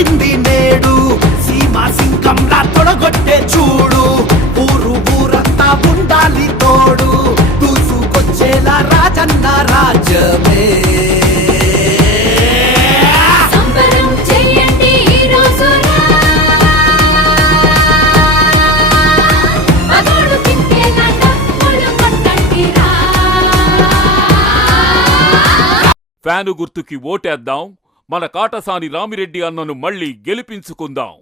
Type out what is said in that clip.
పుట్టింది నేడు సీమా సింగంలా తొడగొట్టే చూడు ఊరంతా ఉండాలి తోడు దూసుకొచ్చేలా రాజన్న రాజ్యమే ఫ్యాను గుర్తుకి ఓటేద్దాం, మన కాటసాని రామిరెడ్డి అన్నను మళ్ళీ గెలిపించుకుందాం.